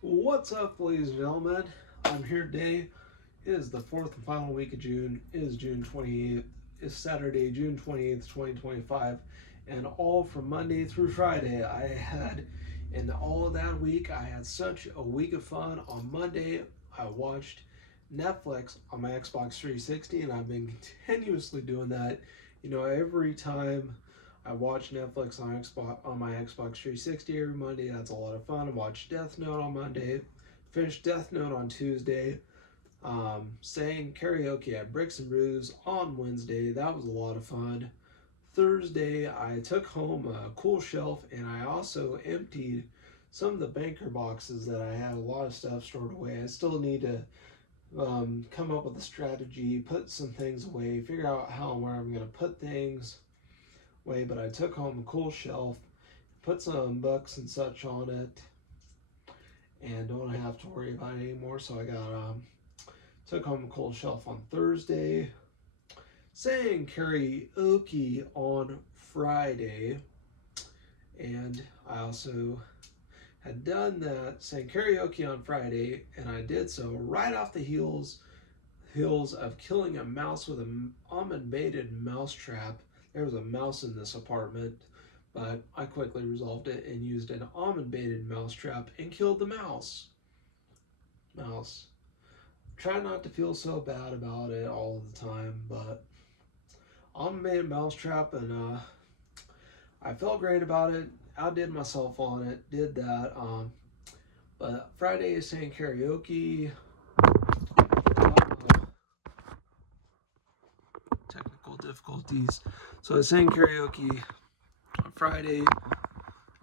What's up, ladies and gentlemen? I'm here today. It is the fourth and final week of June. It is June 28th. It's Saturday, June 28th, 2025. And all from Monday through Friday, in all of that week, I had such a week of fun. On Monday, I watched Netflix on my Xbox 360, and I've been continuously doing that. Every time I watch Netflix on my Xbox 360 every Monday. That's a lot of fun. I watched Death Note on Monday, finished Death Note on Tuesday, sang karaoke at Bricks and Brews on Wednesday. That was a lot of fun. Thursday, I took home a cool shelf and I also emptied some of the banker boxes that I had a lot of stuff stored away. I still need to come up with a strategy, put some things away, figure out how and where I'm going to put things away. But I took home a cool shelf, put some books and such on it, and don't have to worry about it anymore. So I got took home a cold shelf on Thursday, sang karaoke on Friday, and I also had done that, sang karaoke on Friday, and I did so right off the heels of killing a mouse with an almond baited mouse trap. There was a mouse in this apartment, but I quickly resolved it and used an almond baited mouse trap and killed the mouse. Try not to feel so bad about it all the time, but almond baited mouse trap, and I felt great about it. Outdid myself on it. Did that. But Friday is saying karaoke. Technical difficulties. So I sang karaoke on Friday,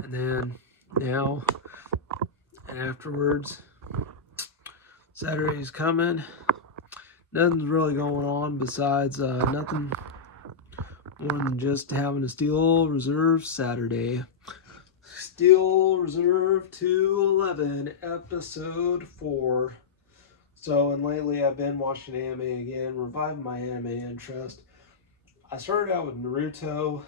and then now and afterwards, Saturday's coming. Nothing's really going on besides nothing more than just having a Steel Reserve Saturday. Steel Reserve 211, episode 4. So, and lately I've been watching anime again, reviving my anime interest. I started out with Naruto.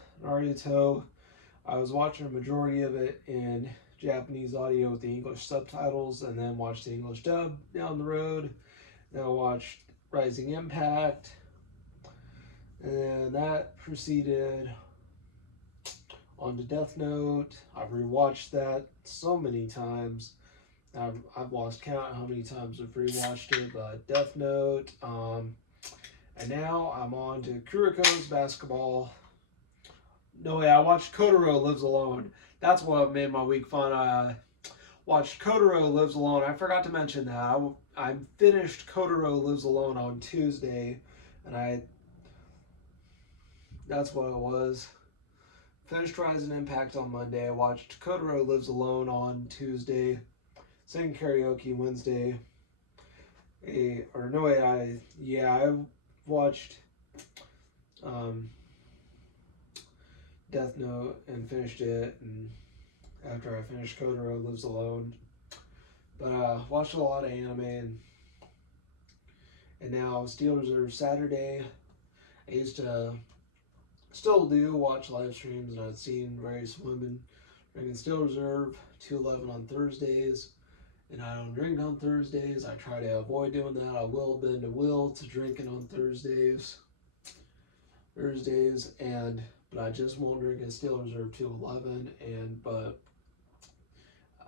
I was watching a majority of it in Japanese audio with the English subtitles, and then watched the English dub down the road. Then I watched Rising Impact, and then that proceeded on to Death Note. I've rewatched that so many times. I've lost count how many times I've rewatched it, but Death Note. And now I'm on to Kuroko's basketball. No way, I watched Kotaro Lives Alone. That's what made my week fun. I watched Kotaro Lives Alone. I forgot to mention that. I finished Kotaro Lives Alone on Tuesday, and that's what it was. Finished Rise Impact on Monday. I watched Kotaro Lives Alone on Tuesday. Sang karaoke Wednesday. I watched um, Death Note and finished it, and after I finished Kotaro Lives Alone. But watched a lot of anime, and now Steel Reserve Saturday. I used to still do watch live streams, and I've seen various women drinking Steel Reserve 211 on Thursdays. And I don't drink on Thursdays. I try to avoid doing that. I will bend a will to drinking on Thursdays, and but I just won't drink a Steel Reserve 211. But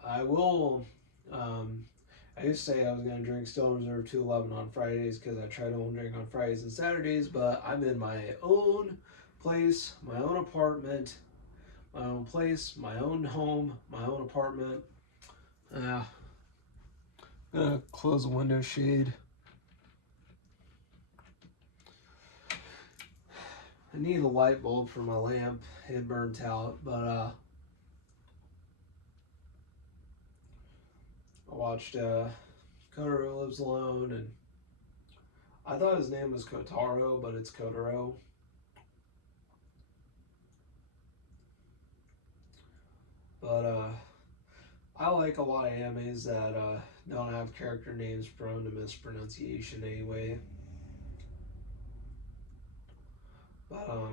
I will. I used to say I was going to drink Steel Reserve 211 on Fridays because I try to only drink on Fridays and Saturdays. But I'm in my own place, my own apartment, my own place, my own home, my own apartment. I'm gonna close the window shade. I need a light bulb for my lamp. It burnt out, but I watched Kotaro Lives Alone, and I thought his name was Kotaro, but it's Kotaro. But I like a lot of animes that don't have character names prone to mispronunciation anyway. But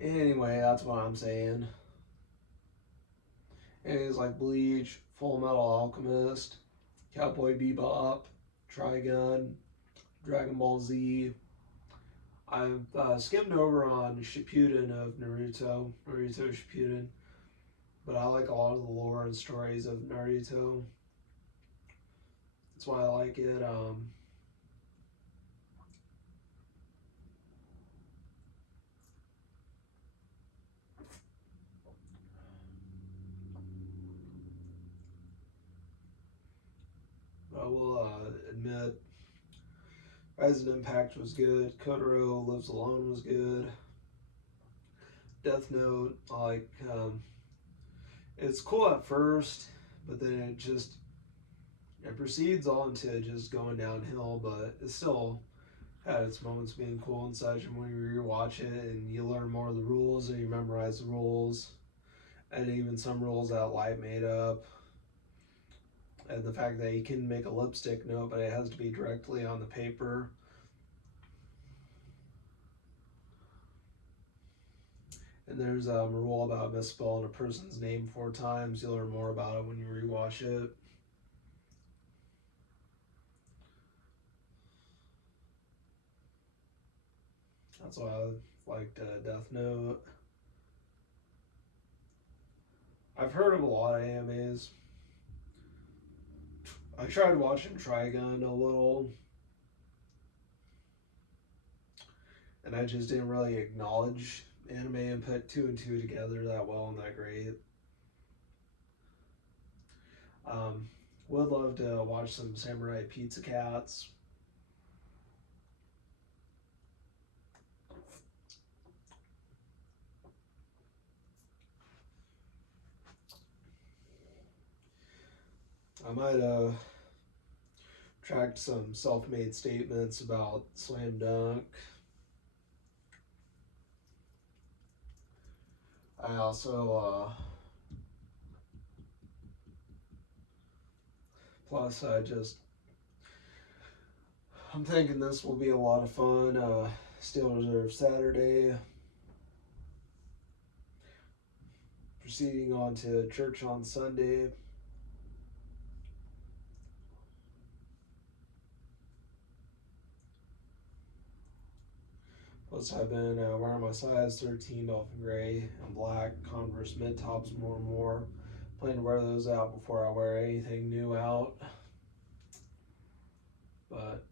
anyway, that's what I'm saying. Animes like Bleach, Full Metal Alchemist, Cowboy Bebop, Trigun, Dragon Ball Z. I've skimmed over on Shippuden of Naruto Shippuden, but I like a lot of the lore and stories of Naruto. That's why I like it. I will admit, Resident Impact was good. Kotaro Lives Alone was good. Death Note, like, it's cool at first, but then it proceeds on to just going downhill. But it still had its moments being cool and such. And when you rewatch it and you learn more of the rules and you memorize the rules, and even some rules that Light made up, and the fact that you can make a lipstick note, but it has to be directly on the paper. And there's a rule about misspelling a person's name 4 times. You'll learn more about it when you rewatch it. That's why I liked Death Note. I've heard of a lot of animes. I tried watching Trigun a little, and I just didn't really acknowledge anime and put 2 and 2 together that well and that great. Would love to watch some Samurai Pizza Cats. I might tracked some self-made statements about Slam Dunk. I also plus I'm thinking this will be a lot of fun. Steel Reserve Saturday. Proceeding on to church on Sunday. Plus, I've been wearing my size 13 Dolphin Gray and black Converse mid tops more and more. Plan to wear those out before I wear anything new out. But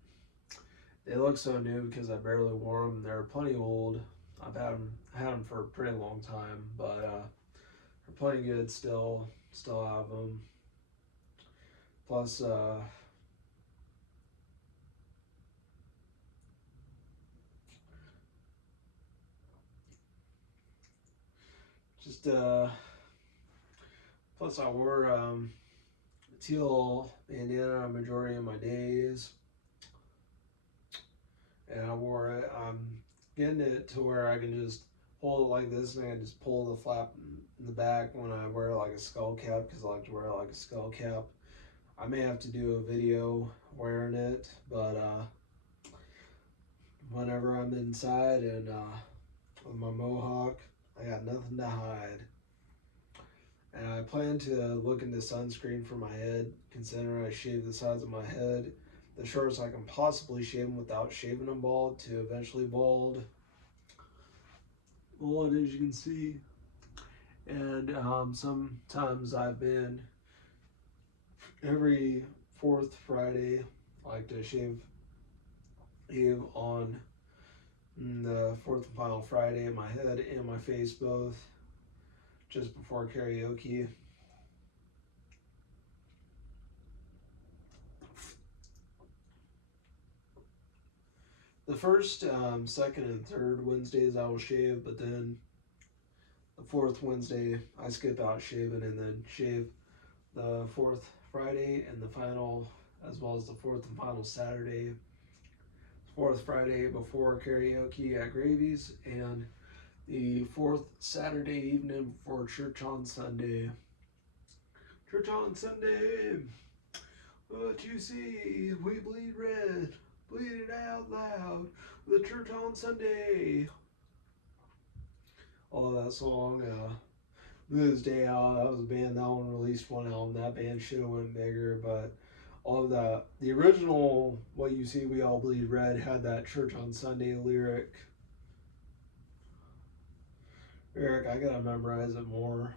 they look so new because I barely wore them. They're plenty old. I've had them for a pretty long time, but they're plenty good still. Still have them. Plus, just plus I wore teal bandana a majority of my days, and I wore it. I'm getting it to where I can just hold it like this, and I can just pull the flap in the back when I wear like a skull cap, because I like to wear it like a skull cap. I may have to do a video wearing it, but whenever I'm inside and with my mohawk, I got nothing to hide. And I plan to look into sunscreen for my head, considering I shave the sides of my head the shortest I can possibly shave them without shaving them bald to eventually bald. Well, as you can see. And sometimes I've been every 4th Friday, I like to shave on the 4th and final Friday, my head and my face both, just before karaoke. The first, second, and third Wednesdays I will shave, but then the 4th Wednesday I skip out shaving and then shave the 4th Friday and the final, as well as the 4th and final Saturday. 4th Friday before karaoke at Gravy's, and the 4th Saturday evening before church on Sunday. Church on Sunday, what you see, we bleed red, bleed it out loud, the church on Sunday. All of that song, This Day Out, that was a band, that one released one album. That band should have went bigger, but all of that. The original What You See We All Bleed Red had that Church on Sunday lyric. I gotta memorize it more.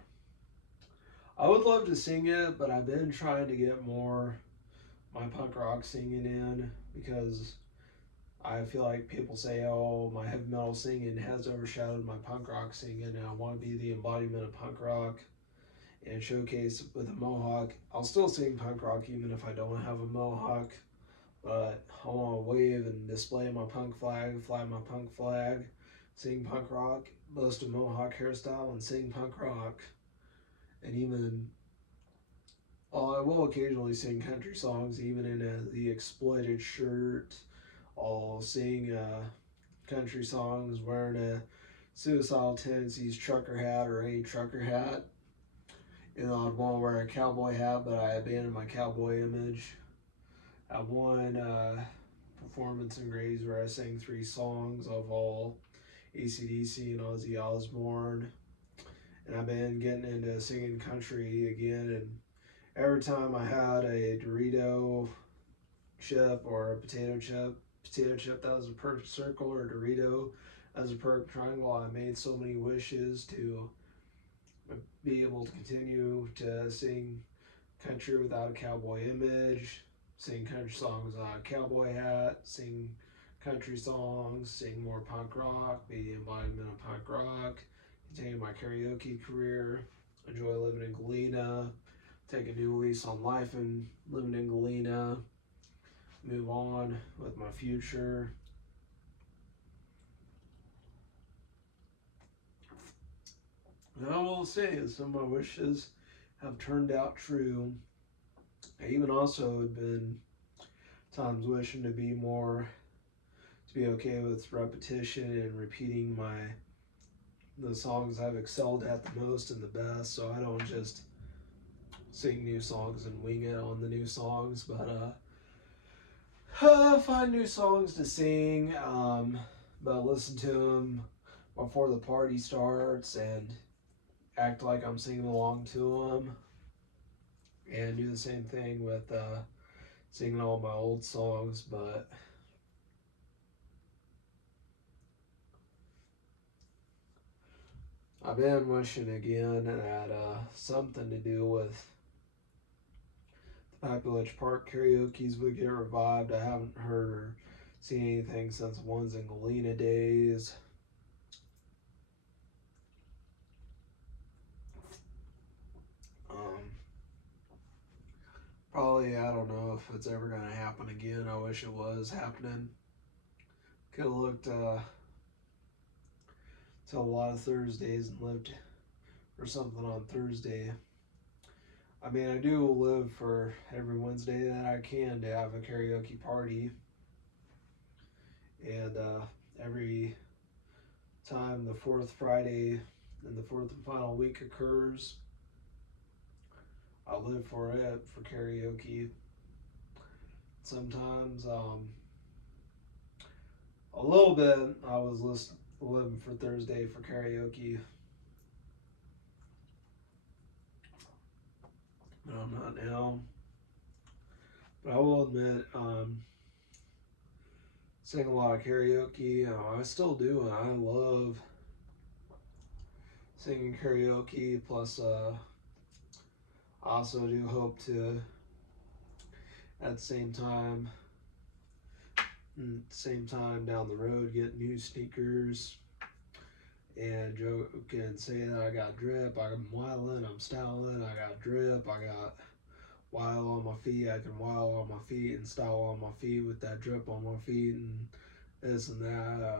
I would love to sing it, but I've been trying to get more my punk rock singing in because I feel like people say, oh, my heavy metal singing has overshadowed my punk rock singing, and I want to be the embodiment of punk rock and showcase with a mohawk. I'll still sing punk rock even if I don't have a mohawk, but I want to wave and display my punk flag, fly my punk flag, sing punk rock, boast a mohawk hairstyle, and sing punk rock. And even, I will occasionally sing country songs, even in the exploited shirt. I'll sing country songs wearing a Suicidal Tendencies trucker hat or any trucker hat. I'd want to wear a cowboy hat, but I abandoned my cowboy image. I have one performance in Grays where I sang 3 songs of all AC/DC and Ozzy Osbourne. And I've been getting into singing country again, and every time I had a Dorito chip or a potato chip that was a perfect circle, or a Dorito as a perfect triangle, I made so many wishes to be able to continue to sing country without a cowboy image, sing country songs without a cowboy hat, sing country songs, sing more punk rock, be the embodiment of punk rock, continue my karaoke career, enjoy living in Galena, take a new lease on life and living in Galena, move on with my future. And I will say is some of my wishes have turned out true. I even also had been times wishing to be okay with repetition and repeating the songs I've excelled at the most and the best, so I don't just sing new songs and wing it on the new songs, but find new songs to sing, but listen to them before the party starts and act like I'm singing along to them, and do the same thing with singing all my old songs. But I've been wishing again that something to do with the Pack Village Park karaoke's would get revived. I haven't heard or seen anything since ones in Galena days. Probably, I don't know if it's ever going to happen again. I wish it was happening. Could have looked till a lot of Thursdays and lived for something on Thursday. I mean, I do live for every Wednesday that I can to have a karaoke party. And every time the 4th Friday and the 4th and final week occurs, I live for it, for karaoke. Sometimes, a little bit, I was living for Thursday for karaoke. But I'm not now. But I will admit, sing a lot of karaoke. I still do, and I love singing karaoke. Plus, I also do hope to, at the same time down the road, get new sneakers and joke and say that I got drip, I'm wildin', I'm styling, I got drip, I got wild on my feet, I can wild on my feet and style on my feet with that drip on my feet and this and that.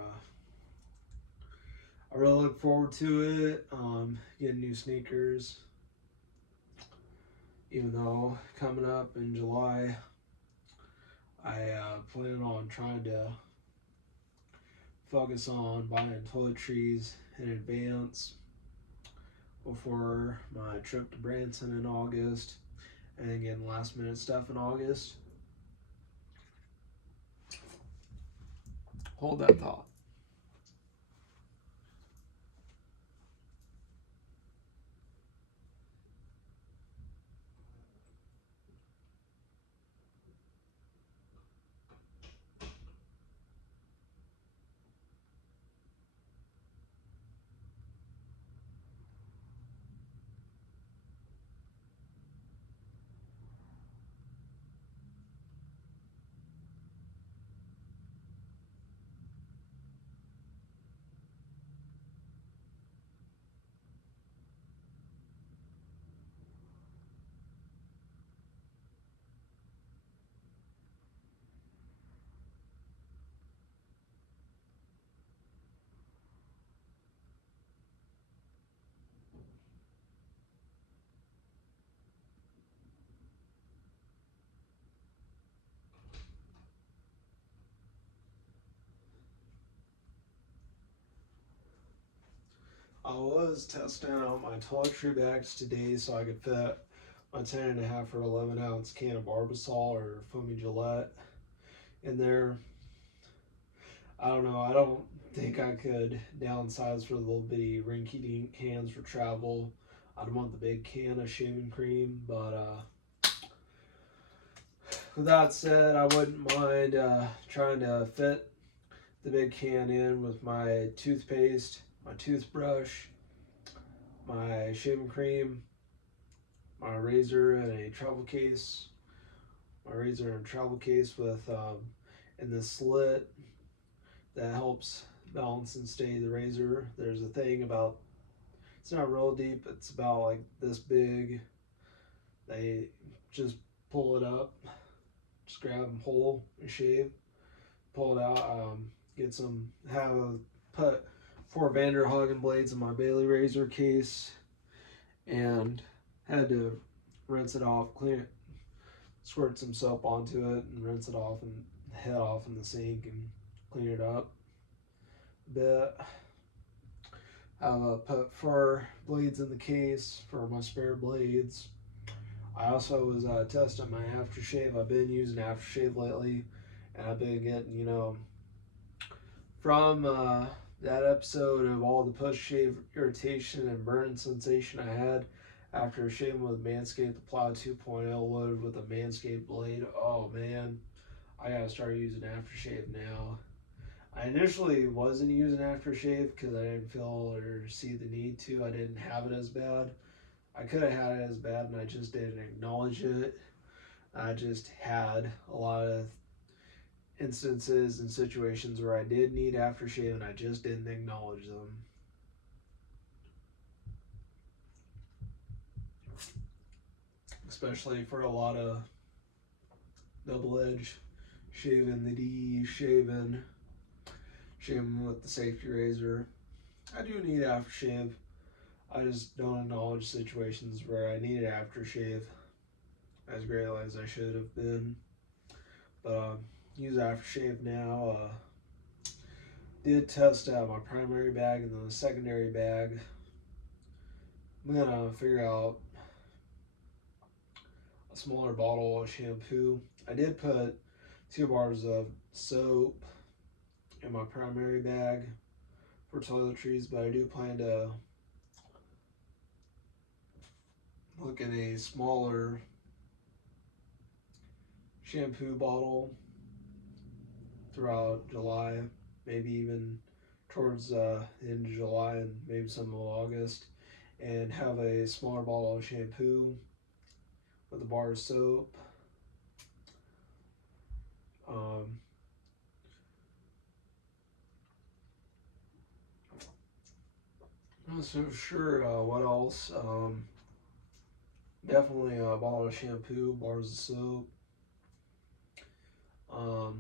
I really look forward to it, getting new sneakers, even though coming up in July I plan on trying to focus on buying toiletries in advance before my trip to Branson in August, and then getting last minute stuff in August. Hold that thought. I was testing out my toiletry bags today so I could fit my 10.5 or 11 ounce can of Barbasol or foamy Gillette in there. I don't know. I don't think I could downsize for the little bitty rinky dink cans for travel. I'd want the big can of shaving cream, but with that said, I wouldn't mind trying to fit the big can in with my toothpaste, my toothbrush, my shaving cream, my razor, and a travel case. My razor and travel case with in the slit that helps balance and stay the razor. There's a thing about, it's not real deep, it's about like this big. They just pull it up, just grab and pull and shave, pull it out, get some, put 4 Vanderhagen blades in my Bailey razor case, and had to rinse it off, clean it, squirt some soap onto it and rinse it off and head off in the sink and clean it up a bit. I've put 4 blades in the case for my spare blades. I also was testing my aftershave. I've been using aftershave lately, and I've been getting, from that episode of all the post-shave irritation and burning sensation I had after shaving with Manscaped, the Plow 2.0 loaded with a Manscaped blade. Oh man, I gotta start using aftershave now. I initially wasn't using aftershave because I didn't feel or see the need to. I didn't have it as bad. I could have had it as bad and I just didn't acknowledge it. I just had a lot of instances and situations where I did need aftershave and I just didn't acknowledge them. Especially for a lot of double edge shaving, the DE shaving with the safety razor. I do need aftershave. I just don't acknowledge situations where I needed aftershave as greatly as I should have been. But use aftershave now. Did test out my primary bag and then the secondary bag. I'm gonna figure out a smaller bottle of shampoo. I did put 2 bars of soap in my primary bag for toiletries, but I do plan to look at a smaller shampoo bottle throughout July, maybe even towards the end of July and maybe some of August, and have a smaller bottle of shampoo with a bar of soap. I'm not so sure what else. Definitely a bottle of shampoo, bars of soap. I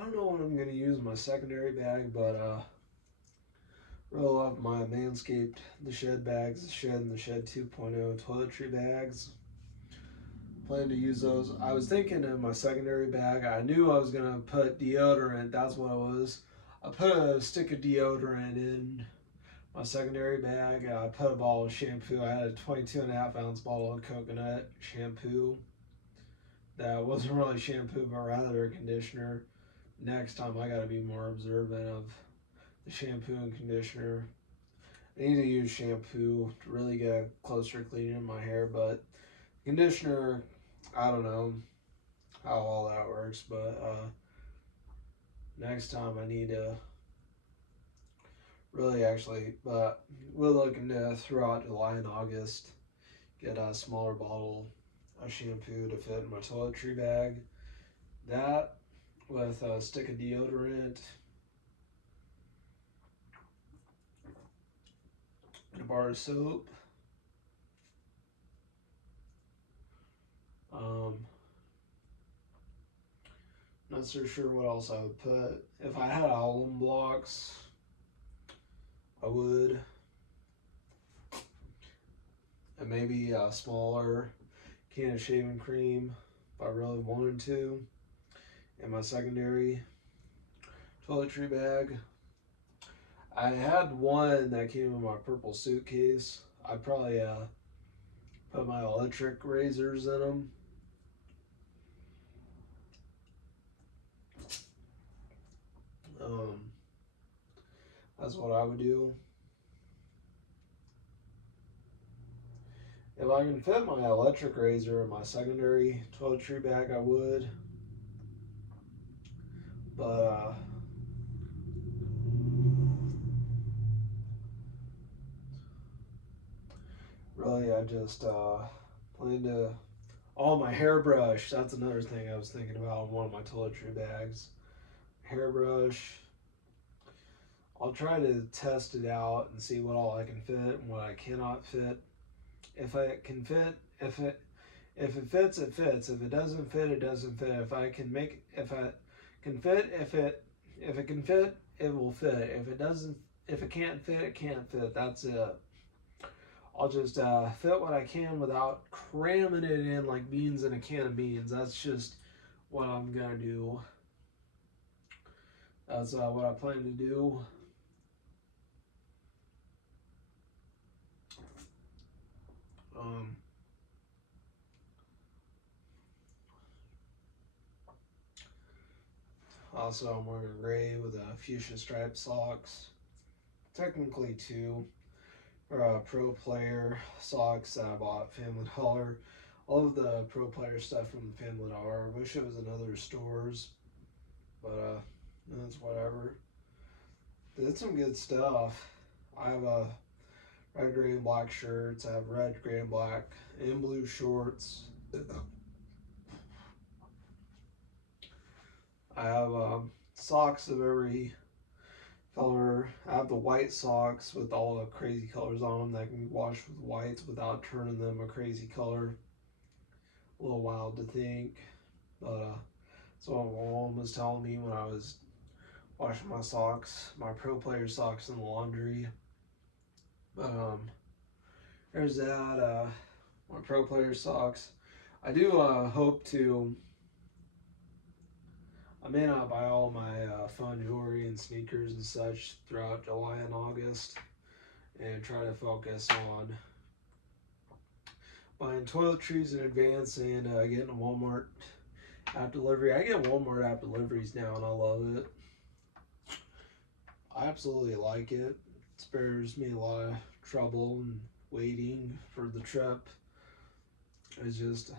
don't know what I'm going to use in my secondary bag, but really love my Manscaped, the Shed bags, the Shed and the Shed 2.0 toiletry bags. Plan to use those. I was thinking in my secondary bag, I knew I was going to put deodorant. That's what it was. I put a stick of deodorant in my secondary bag. I put a bottle of shampoo. I had a 22.5 ounce bottle of coconut shampoo. That wasn't really shampoo, but rather a conditioner. Next time I gotta be more observant of the shampoo and conditioner. I need to use shampoo to really get a closer cleaning in my hair, but conditioner, I don't know how all that works, but next time I need to really but we're looking to throughout July and August get a smaller bottle of shampoo to fit in my toiletry bag. That with a stick of deodorant and a bar of soap. Not so sure what else I would put. If I had alum blocks, I would. And maybe a smaller can of shaving cream if I really wanted to. In my secondary toiletry bag. I had one that came in my purple suitcase. I probably put my electric razors in them. Um, that's what I would do. If I can fit my electric razor in my secondary toiletry bag, I would. But really, I just plan to. Oh, my hairbrush. That's another thing I was thinking about in one of my toiletry bags. Hairbrush. I'll try to test it out and see what all I can fit and what I cannot fit. If I can fit, if it fits, it fits. If it doesn't fit, it doesn't fit. If I can make, if I can fit, if it can fit, it will fit. If it doesn't, if it can't fit, it can't fit. That's it. I'll just fit what I can without cramming it in like beans in a can of beans. That's just what I'm gonna do. That's what I plan to do. Um, Also, I'm wearing gray with a fuchsia striped socks. Technically two. Or Pro Player socks that I bought Family Dollar. All of the Pro Player stuff from Family Dollar. I wish it was in other stores, but that's whatever. Did some good stuff. I have a red, gray, and black shirts. I have red, gray, and black, and blue shorts. I have socks of every color. I have the white socks with all the crazy colors on them that can be washed with whites without turning them a crazy color. A little wild to think, but that's what my mom was telling me when I was washing my socks, my Pro Player socks in the laundry. But there's that. My Pro Player socks. I do hope to. I may not buy all my fun jewelry and sneakers and such throughout July and August, and try to focus on buying toiletries in advance and getting Walmart app delivery. I get Walmart app deliveries now, and I love it. I absolutely like it. It spares me a lot of trouble and waiting for the trip. It's just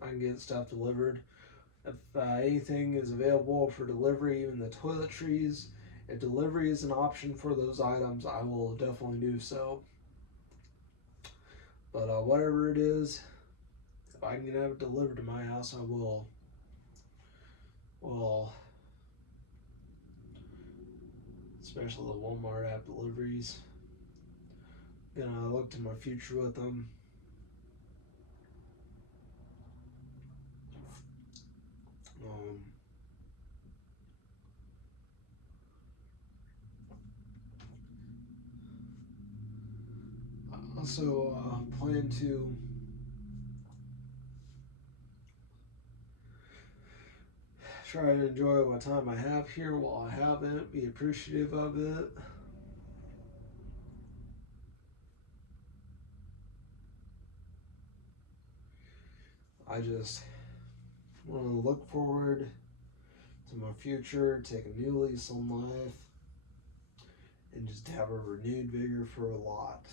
I can get stuff delivered. If anything is available for delivery, even the toiletries, if delivery is an option for those items, I will definitely do so. But whatever it is, if I can have it delivered to my house, I will. Well, especially the Walmart app deliveries. Gonna look to my future with them. Um, I also plan to try to enjoy what time I have here while I have it, be appreciative of it. I just want to look forward to my future, take a new lease on life, and just have a renewed vigor for a lot.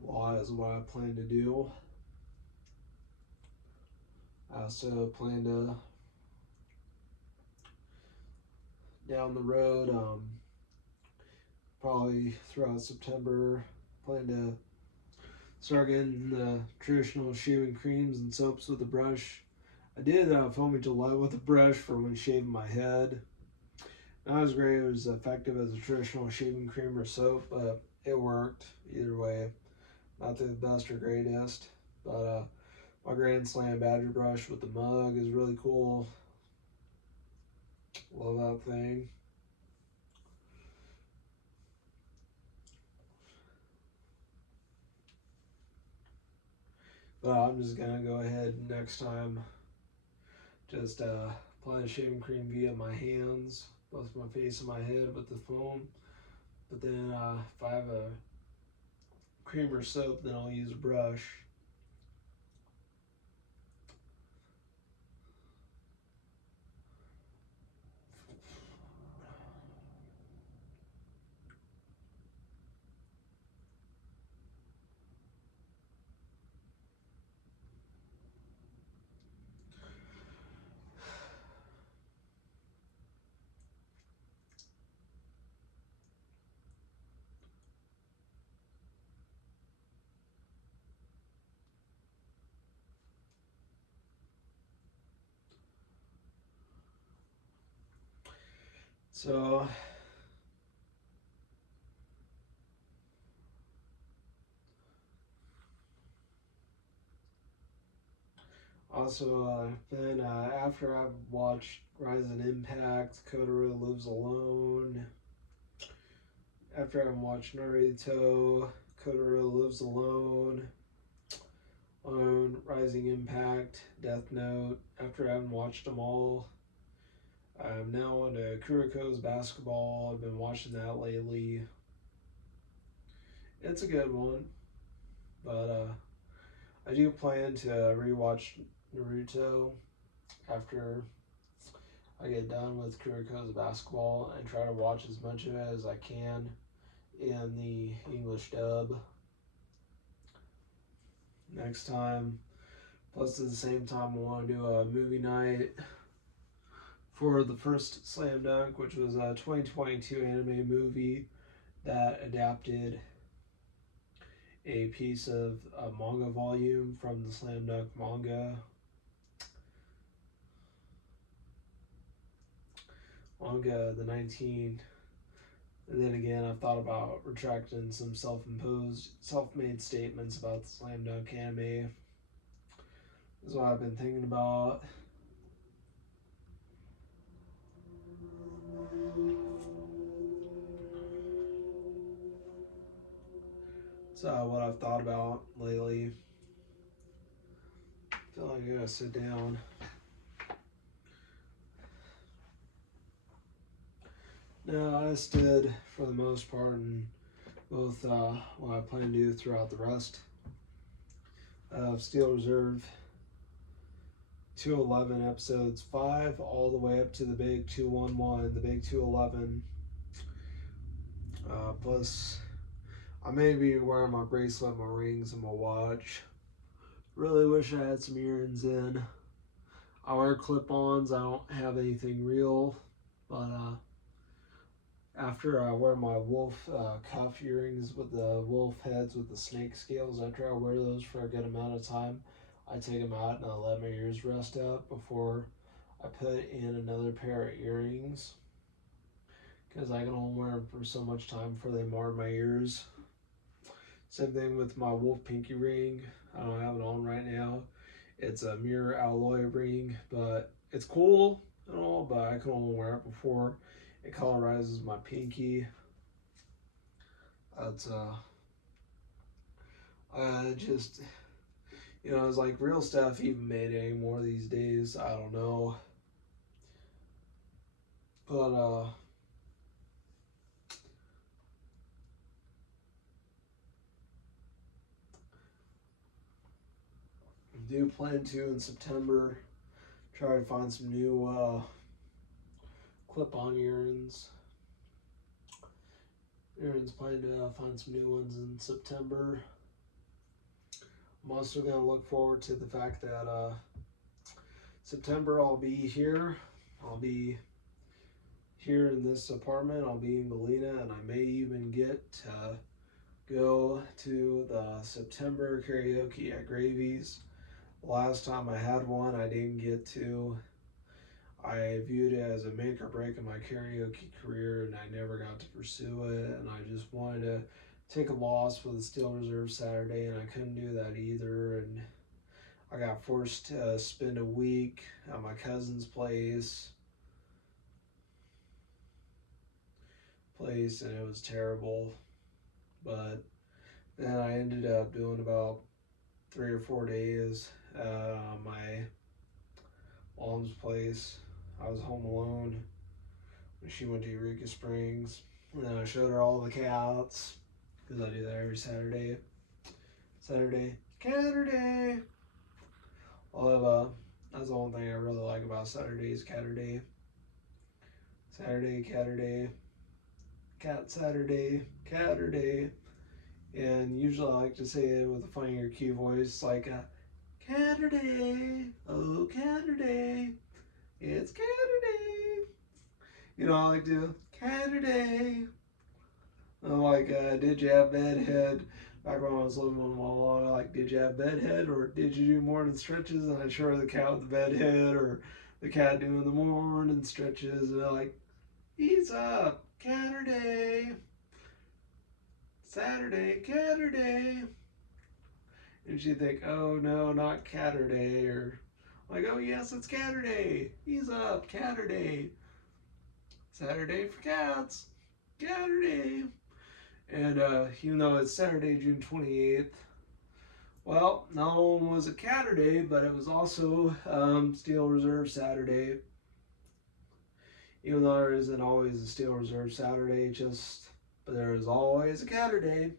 Well, that is what I plan to do. I also plan to, down the road, probably throughout September, plan to start getting the traditional shaving creams and soaps with a brush. I did foamy Gillette with a brush for when shaving my head. Not as great as effective as a traditional shaving cream or soap, but it worked either way. Not the best or greatest, but my Grand Slam Badger brush with the mug is really cool. Love that thing. But I'm just gonna go ahead next time. Just apply the shaving cream via my hands, both my face and my head with the foam. But then if I have a cream or soap, then I'll use a brush. So also then after I've watched Rise and Impact, Kotaro Lives Alone. After I've watched Naruto, Kotaro Lives Alone, Rising Impact, Death Note. After I haven't watched them all, I'm now on to Kuroko's Basketball. I've been watching that lately. It's a good one, but I do plan to rewatch Naruto after I get done with Kuroko's Basketball and try to watch as much of it as I can in the English dub next time. Plus, at the same time, I want to do a movie night for the first Slam Dunk, which was a 2022 anime movie that adapted a piece of a manga volume from the Slam Dunk manga. The 19. And then again, I've thought about retracting some self-made statements about the Slam Dunk anime. That's what I've been thinking about. So what I've thought about lately. I feel like I gotta sit down. No, I just did for the most part, and both what I plan to do throughout the rest of Steel Reserve 211 episodes 5 all the way up to the big 211, the big 211. Plus, I may be wearing my bracelet, my rings, and my watch. Really wish I had some earrings in. I wear clip-ons. I don't have anything real, but after I wear my wolf cuff earrings with the wolf heads with the snake scales, after I wear those for a good amount of time, I take them out and I let my ears rest up before I put in another pair of earrings, because I can only wear them for so much time before they mar my ears. Same thing with my wolf pinky ring. I don't have it on right now. It's a mirror alloy ring, but it's cool and all, but I can only wear it before it colorizes my pinky. That's just, it's like real stuff even made anymore these days. I don't know, but I do plan to in September try to find some new clip-on earrings. Plan to find some new ones in September. I'm also going to look forward to the fact that September I'll be here. I'll be here in this apartment. I'll be in Galena, and I may even get to go to the September karaoke at Gravy's. Last time I had one, I didn't get to. I viewed it as a make or break in my karaoke career, and I never got to pursue it. And I just wanted to take a loss for the Steel Reserve Saturday, and I couldn't do that either. And I got forced to spend a week at my cousin's place, and it was terrible. But then I ended up doing about 3 or 4 days at my mom's place. I was home alone when she went to Eureka Springs. And then I showed her all the cats, because I do that every Saturday. Catterday! Although, that's the one thing I really like about Saturdays, Catterday. Catterday. Cat Saturday, Catterday. And usually I like to say it with a funnier key voice, like Catterday, oh Catterday, it's Catterday. You know, I like to Catterday. Like, did you have bedhead? Back when I was living with my mom, like, did you have bedhead, or did you do morning stretches? And I show her the cat with the bedhead, or the cat doing the morning stretches, and they're like, ease up, Catterday. Saturday, Catterday. And she'd think, oh no, not Catterday, or like, oh yes, it's Catterday. Ease up, Catterday. Saturday for cats, Catterday. And even though it's Saturday, June 28th, well, not only was it Catterday, but it was also Steel Reserve Saturday. Even though there isn't always a Steel Reserve Saturday, but there is always a Catterday.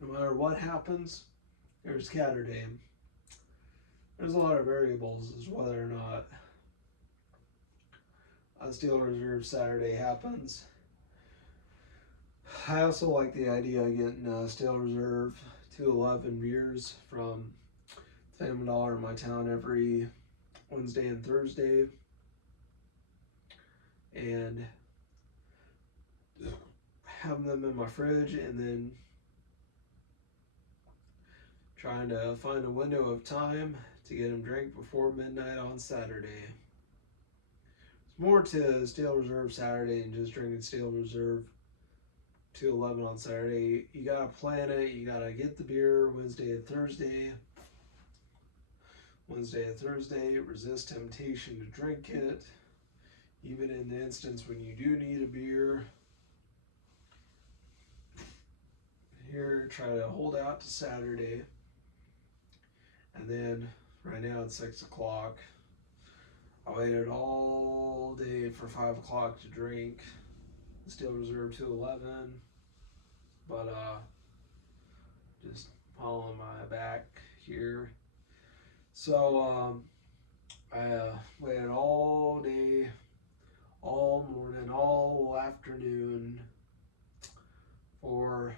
No matter what happens, there's Catterday. There's a lot of variables as whether or not a Steel Reserve Saturday happens. I also like the idea of getting Steel Reserve 211 beers from Family Dollar in my town every Wednesday and Thursday. And having them in my fridge, and then trying to find a window of time to get them drank before midnight on Saturday. It's more to Steel Reserve Saturday than just drinking Steel Reserve 211 on Saturday. You gotta plan it, you gotta get the beer Wednesday and Thursday. Resist temptation to drink it, even in the instance when you do need a beer. Here, try to hold out to Saturday. And then, right now it's 6 o'clock. I waited all day for 5 o'clock to drink the Steel Reserve 211. But, just following my back here. So, I waited all day, all morning, all afternoon for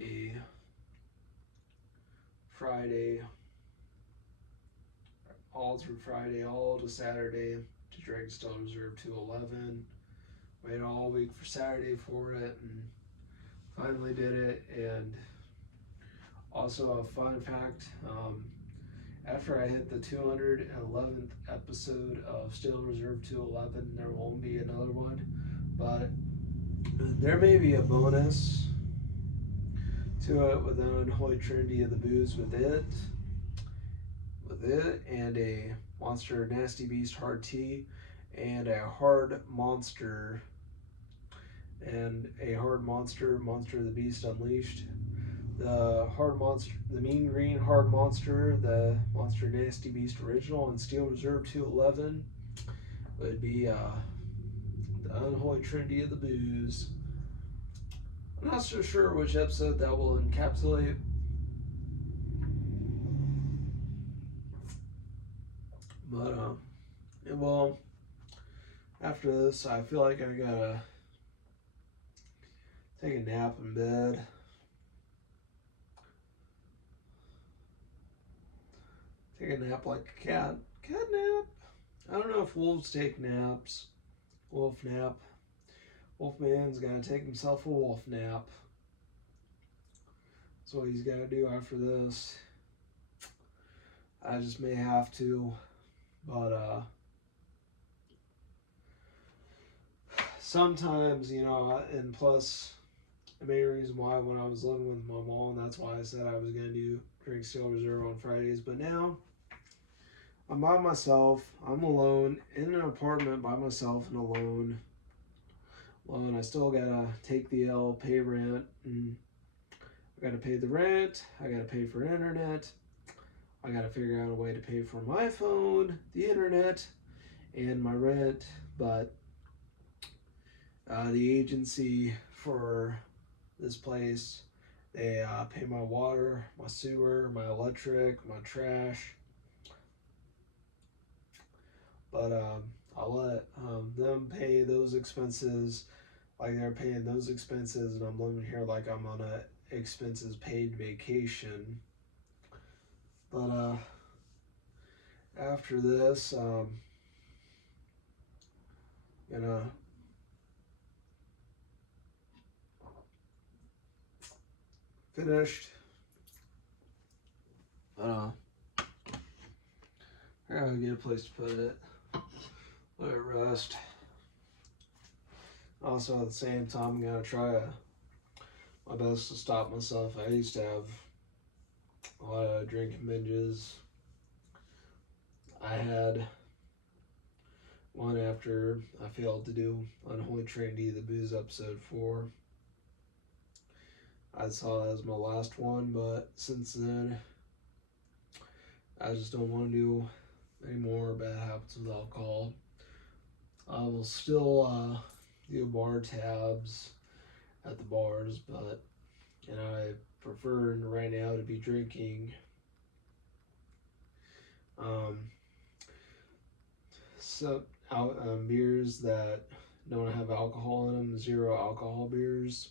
a Friday, all through Friday, all to Saturday to drink Steel Reserve 211. Waited all week for Saturday for it, and finally did it. And also a fun fact, after I hit the 211th episode of Steel Reserve 211, there won't be another one, but there may be a bonus to it with the Unholy Trinity of the Booze with it, and a Monster Nasty Beast Hard Tea, and a Hard Monster, Monster of the Beast Unleashed. The Hard Monster, the Mean Green Hard Monster, the Monster Nasty Beast Original, and Steel Reserve 211 would be the Unholy Trinity of the Booze. I'm not so sure which episode that will encapsulate. But, well, after this, I feel like I gotta take a nap in bed. Take a nap like a cat. Cat nap. I don't know if wolves take naps. Wolf nap. Wolfman's gotta take himself a wolf nap. That's what he's gotta do after this. I just may have to. But, sometimes, and plus, the main reason why when I was living with my mom, that's why I said I was going to drink Steel Reserve on Fridays. But now, I'm by myself. I'm alone in an apartment by myself and alone. I still got to take the L, pay rent. And I got to pay the rent. I got to pay for internet. I gotta figure out a way to pay for my phone, the internet, and my rent. But the agency for this place, they pay my water, my sewer, my electric, my trash. But I'll let them pay those expenses like they're paying those expenses, and I'm living here like I'm on a expenses paid vacation. But after this, gonna finished. I gotta get a place to put it. Let it rest. Also, at the same time, I'm gonna try my best to stop myself. I used to have a lot of drinking binges. I had one after I failed to do Unholy Trinity, the Booze episode 4. I saw that as my last one, but since then, I just don't want to do any more bad habits with alcohol. I will still do bar tabs at the bars, but I prefer right now to be drinking beers that don't have alcohol in them, zero alcohol beers,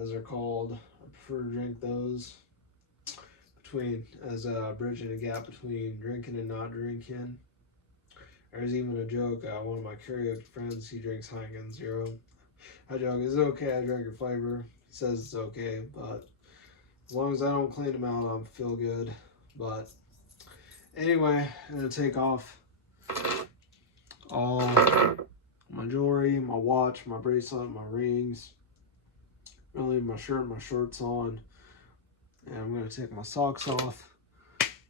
as they're called. I prefer to drink those as bridging a gap between drinking and not drinking. There's even a joke. One of my karaoke friends, he drinks Heineken Zero. I joke, is it okay I drank your flavor? He says it's okay, but as long as I don't clean them out, I feel good. But anyway, I'm gonna take off all my jewelry, my watch, my bracelet, my rings. I'm gonna leave my shirt and my shorts on, and I'm gonna take my socks off.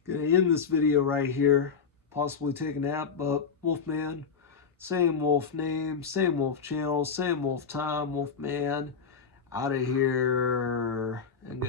Gonna end this video right here. Possibly take a nap, but Wolfman, same wolf name, same wolf channel, same wolf time, Wolfman, out of here and go.